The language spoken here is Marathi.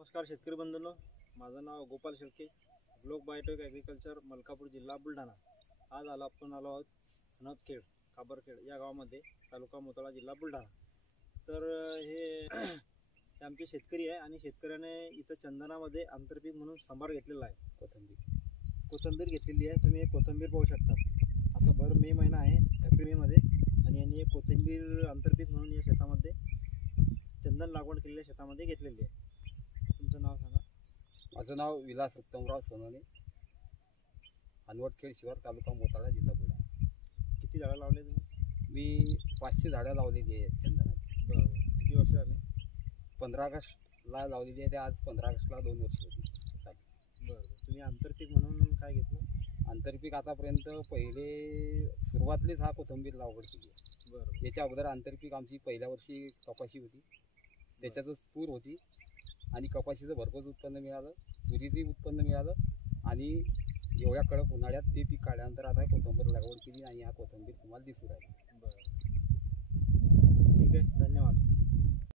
नमस्कार शेतकरी बंधूंनो, माझं नाव Gopal Shelke, block biotech agriculture, Malkapur जिल्हा बुलढाणा। आज आपण आलो आहोत हनदखेड काबरखेड या गावामध्ये, तालुका मोताळा, जिल्हा बुलढाणा। तर हे आमचे शेतकरी आहे आणि शेतकऱ्याने इथं चंदनामध्ये आंतरपीक म्हणून सांबार घेतलेला आहे। कोथिंबीर घेतलेली आहे। तुम्ही कोथिंबीर पाहू शकता। आता भर मे महिना आहे, एप्रिल मध्ये, आणि यांनी कोथिंबीर आंतरपीक म्हणून या शेतामध्ये चंदन लागवड केलेल्या शेतामध्ये घेतलेली आहे। तुमचं नाव सांगा। माझं नाव विलास उत्तमराव सोनवणे, हनवटखेड शिवार, तालुका मोताळा, जिल्हा बुलढाणा। किती झाडं लावले तुम्ही? मी 500 झाडं लावलेली आहेत चंदनाची। बरं, किती वर्ष झाली? 15 ऑगस्टला लावलेली आहे, ते आज 15 ऑगस्टला 2 वर्ष होती चालू। बरं, तुम्ही आंतरपीक म्हणून काय घेतलं? आंतरपीक आतापर्यंत पहिले सुरुवातलीच हा कोथिंबीर लागवड केली आहे। बरं, याच्या अगोदर आंतरपीक आमची पहिल्या वर्षी कपाशी होती, त्याच्यातच तूर होती आणि कपाशीचं भरपूर उत्पन्न मिळालं, तुरीचंही उत्पन्न मिळालं, आणि एवढ्या कडक उन्हाळ्यात ते पीक काढल्यानंतर आता कोथिंबीर लागवड केली आणि हा कोथिंबीर तुम्हाला दिसून राहिला।